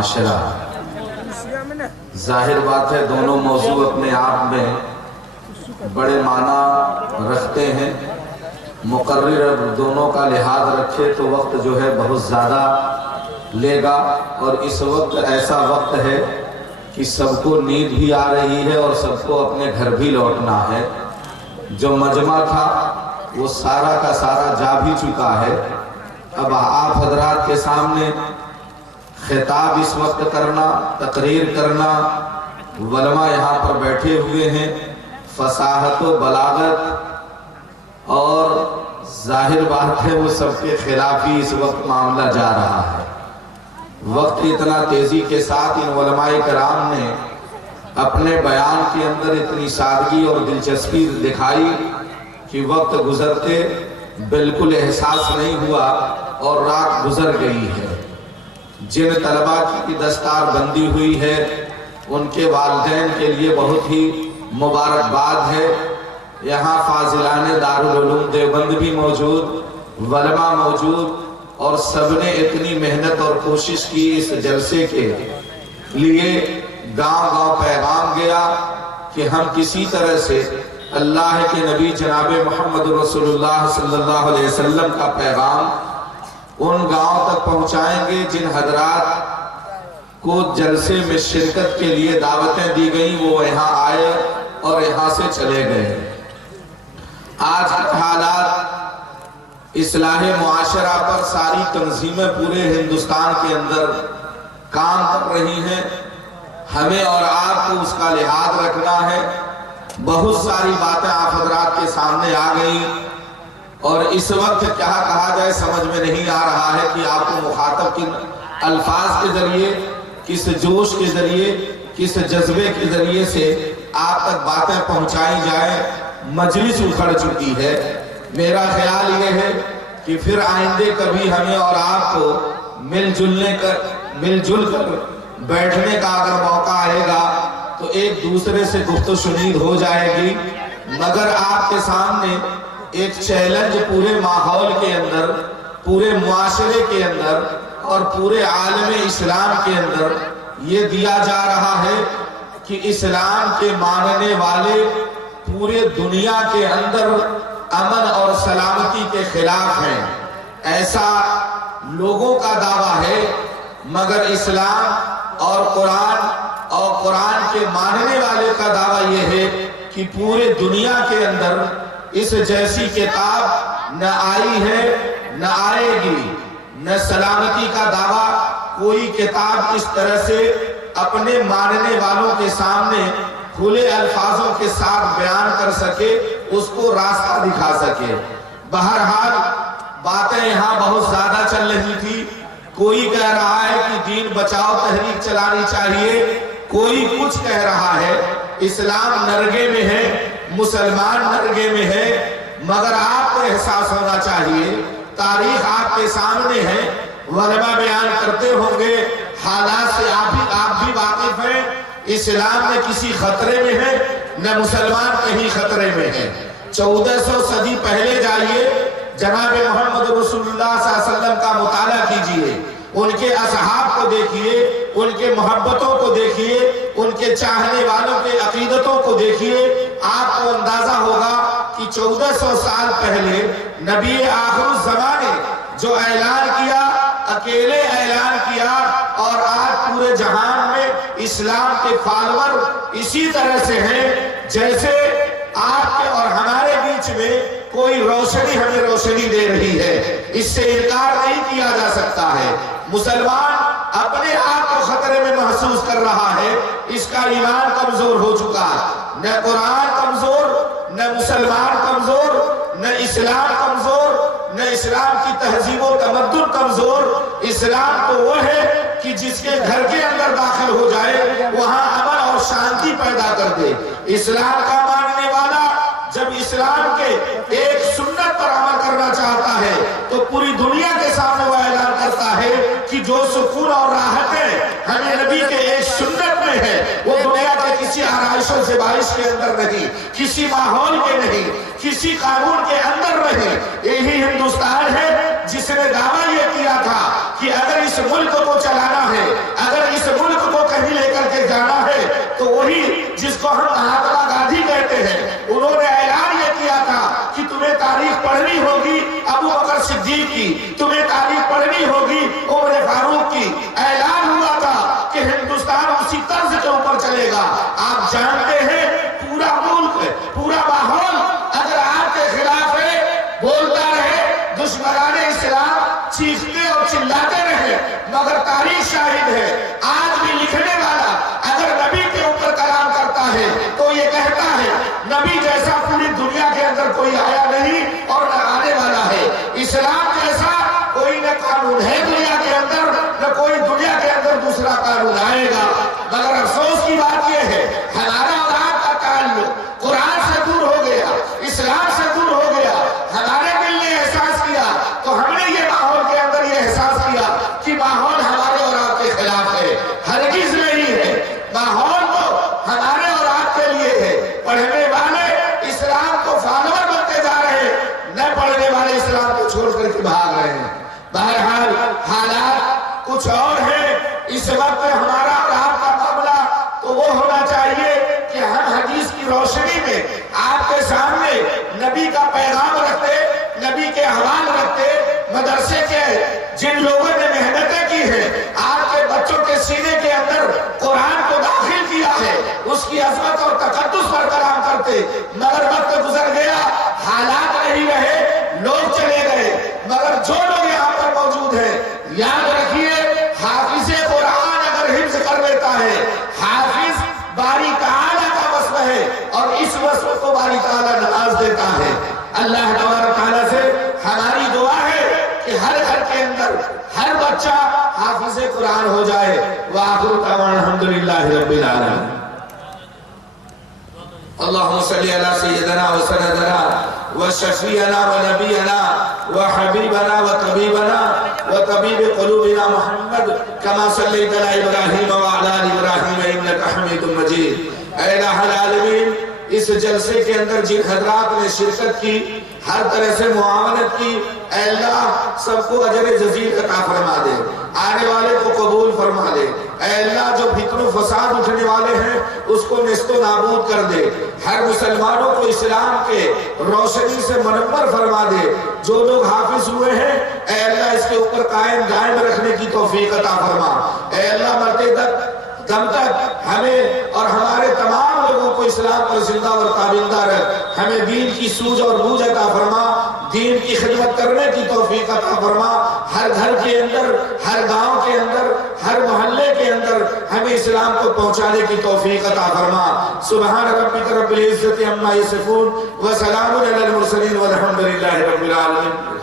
معاشرہ۔ ظاہر بات ہے دونوں موضوع اپنے آپ میں بڑے معنی رکھتے ہیں، مقرر دونوں کا لحاظ رکھے تو وقت جو ہے بہت زیادہ لے گا، اور اس وقت ایسا وقت ہے کہ سب کو نیند بھی آ رہی ہے اور سب کو اپنے گھر بھی لوٹنا ہے۔ جو مجمع تھا وہ سارا کا سارا جا بھی چکا ہے۔ اب آپ حضرات کے سامنے خطاب اس وقت کرنا، تقریر کرنا، علماء یہاں پر بیٹھے ہوئے ہیں، فصاحت و بلاغت اور ظاہر بات ہے وہ سب کے خلاف ہی اس وقت معاملہ جا رہا ہے۔ وقت اتنا تیزی کے ساتھ ان علماء کرام نے اپنے بیان کے اندر اتنی سادگی اور دلچسپی دکھائی کہ وقت گزرتے بالکل احساس نہیں ہوا اور رات گزر گئی ہے۔ جن طلباء کی دستار بندی ہوئی ہے ان کے والدین کے لیے بہت ہی مبارکباد ہے۔ یہاں فاضلان دارالعلوم دیوبند بھی موجود، علماء موجود، اور سب نے اتنی محنت اور کوشش کی اس جلسے کے لیے۔ گاؤں گاؤں پیغام گیا کہ ہم کسی طرح سے اللہ کے نبی جناب محمد رسول اللہ صلی اللہ علیہ وسلم کا پیغام ان گاؤں تک پہنچائیں گے جن حضرات کو جلسے میں شرکت کے لیے دعوتیں دی گئیں، وہ یہاں آئے اور یہاں سے چلے گئے۔ آج کے حالات اصلاح معاشرہ پر ساری تنظیمیں پورے ہندوستان کے اندر کام کر رہی ہیں، ہمیں اور آپ کو اس کا لحاظ رکھنا ہے۔ بہت ساری باتیں آپ حضرات کے سامنے آ گئیں اور اس وقت کیا کہا جائے سمجھ میں نہیں آ رہا ہے کہ آپ کو مخاطب کن الفاظ کے ذریعے، کس جوش کے ذریعے، کس جذبے کے ذریعے سے آپ تک باتیں پہنچائی جائیں۔ مجلس اکھڑ چکی ہے۔ میرا خیال یہ ہے کہ پھر آئندے کبھی ہمیں اور آپ کو مل جل کر بیٹھنے کا اگر موقع آئے گا تو ایک دوسرے سے گفت و شنید ہو جائے گی، مگر آپ کے سامنے ایک چیلنج پورے ماحول کے اندر، پورے معاشرے کے اندر اور پورے عالم اسلام کے اندر یہ دیا جا رہا ہے کہ اسلام کے ماننے والے پورے دنیا کے اندر امن اور سلامتی کے خلاف ہیں۔ ایسا لوگوں کا دعویٰ ہے، مگر اسلام اور قرآن کے ماننے والے کا دعویٰ یہ ہے کہ پورے دنیا کے اندر اس جیسی کتاب نہ آئی ہے نہ آئے گی، نہ سلامتی کا دعویٰ کوئی کتاب اس طرح سے اپنے ماننے والوں کے سامنے کھلے الفاظوں کے ساتھ بیان کر سکے، اس کو راستہ دکھا سکے۔ بہرحال باتیں یہاں بہت زیادہ چل رہی تھی۔ کوئی کہہ رہا ہے کہ دین بچاؤ تحریک چلانی چاہیے، کوئی کچھ کہہ رہا ہے اسلام نرگے میں ہے، مسلمان نرگے میں ہے، مگر آپ کو احساس ہونا چاہیے، تاریخ آپ کے سامنے ہے، علماء بیان کرتے ہوں گے، حالات سے آپ بھی واقف ہیں۔ اسلام نہ کسی خطرے میں ہے، نہ مسلمان کہیں خطرے میں ہے۔ 1400 صدی پہلے جائیے، جناب محمد رسول اللہ صلی اللہ علیہ وسلم کا مطالعہ کیجئے، ان کے اصحاب کو دیکھیے، ان کے محبتوں کو دیکھیے، ان کے چاہنے والوں کے عقیدتوں کو دیکھیے، آپ کو اندازہ ہوگا کہ 1400 سال پہلے نبی آخر الزمان نے جو اعلان کیا، اکیلے اعلان کیا، اور آج پورے جہان میں اسلام کے فالور اسی طرح سے ہیں جیسے آپ کے اور ہمارے بیچ میں کوئی روشنی ہمیں روشنی دے رہی ہے۔ اس سے انکار نہیں کیا جا سکتا ہے۔ مسلمان اپنے آپ کو خطرے میں محسوس کر رہا ہے، اس کا ایمان کمزور ہو چکا ہے۔ نہ قرآن کمزور، نہ مسلمان کمزور، نہ اسلام کمزور، نہ اسلام کی تہذیب و تمدن کمزور۔ اسلام تو وہ ہے کہ جس کے گھر کے اندر داخل ہو جائے وہاں امن اور شانتی پیدا کر دے۔ اسلام کا ماننے والا جب اسلام کے ایک سنت پر عمل کرنا چاہتا ہے تو پوری دنیا کے سامنے وہ اعلان کرتا ہے کہ جو سکون اور راحتیں ہمیں نبی کے ایک سنت میں ہے وہ دنیا کے کسی آرائش و زبائش کے اندر نہیں، کسی ماحول کے نہیں، کسی قانون کے اندر نہیں. یہی ہندوستان ہے جس نے دعویٰ یہ کیا تھا کہ اگر اس ملک کو چلانا ہے، اگر اس ملک کو کہیں لے کر کے جانا ہے تو وہی جس کو ہم مہاتما گاندھی کہتے ہیں، انہوں نے اعلان یہ کیا تھا کہ تمہیں تاریخ پڑھنی ہوگی ابو بکر صدیق کی، تمہیں تاریخ پڑھنی ہوگی عمر فاروق کی. اعلان ہوا تھا کہ ہندوستان اسی طرز کے اوپر چلے گا. آپ جانتے ہیں پورا ملک، پورا ماحول اگر آپ کے خلاف ہے، بولتا رہے، دشمنان اسلام چیختے اور چلاتے رہے، مگر تاریخ شاہد ہے آج بھی لکھنے والا اگر نبی کے اوپر کلام کرتا ہے تو یہ کہتا ہے نبی جیسا پوری دنیا کے اندر کوئی آیا نہیں اور نہ آنے والا ہے. اسلام جیسا کوئی نہ قانون ہے دنیا کے اندر، نہ کوئی دنیا کے اندر دوسرا قانون آئے گا. مگر افسوس کی بات یہ ہے ہمارا اور آپ کا تعلق قرآن سے دور ہو گیا، اسلام سے دور ہو گیا. ہمارے دل نے احساس کیا تو ہم نے یہ ماحول کے اندر یہ احساس کیا کہ ماحول ہمارے اور آپ کے خلاف ہے. ہرگز نہیں ہے، ماحول تو ہمارے اور آپ کے لیے ہے. پڑھنے والے اسلام کو فالوور بنتے جا رہے ہیں، نہ پڑھنے والے اسلام کو چھوڑ کر کے بھاگ رہے ہیں. بہرحال حالات کچھ اور ہیں. اس وقت ہمارا اور آپ کا معاملہ تو وہ ہونا چاہیے کہ ہم حدیث کی روشنی میں آپ کے سامنے نبی کا پیغام رکھتے، نبی کے حوال رکھتے. مدرسے کے جن لوگوں نے محنتیں کی ہیں، آپ کے بچوں کے سینے کے اندر قرآن کو داخل کیا ہے، اس کی عظمت اور تقدس پر کلام کرتے. مگر وقت گزر گیا، حالات نہیں رہے، لوگ چلے گئے. مگر جو لوگ یہاں پر موجود ہیں یاد رکھیے حافظ قرآن اگر حفظ کر لیتا ہے، حافظ باری تعالیٰ کا وصف ہے اور اس وصف کو باری تعالیٰ نواز دیتا ہے. اللہ تبارک تعالیٰ سے ہماری دعا ہے کہ ہر گھر کے اندر ہر بچہ حافظ قرآن ہو جائے. وآخر دعوانا الحمدللہ رب العالمین. اللهم صل على سيدنا وسندنا وشفيعنا ونبينا وحبيبنا وطبيبنا وطبيب قلوبنا محمد كما صليت على ابراهيم وعلى ال ابراهيم انك حميد مجيد. اے الہ العالمین، اس جلسے کے اندر جن حضرات نے شرکت کی، ہر طرح سے معاونت کی، اے اللہ سب کو اجر جزیل عطا فرما دے، آنے والے کو قبول فرما دے. اے اللہ جو فتن و فساد اٹھنے والے ہیں اس کو نیست و نابود کر دے. ہر مسلمانوں کو اسلام کے روشنی سے منور فرما دے. جو لوگ حافظ ہوئے ہیں اے اللہ اس کے اوپر قائم دائم رکھنے کی توفیق عطا فرما. اے اللہ مرتے دم تک ہمیں اور ہمارے تمام لوگوں کو اسلام پر زندہ اور تابندہ رکھ. ہمیں دین کی سوجھ اور بوجھ عطا فرما، دین کی خدمت کرنے کی توفیق عطا فرما. ہر گھر کے اندر، ہر گاؤں کے اندر، ہر محلے کے اندر ہمیں اسلام کو پہنچانے کی توفیق عطا فرما. سبحان ربک رب العزت عما یصفون وسلام علی المرسلین والحمدللہ رب العالمین.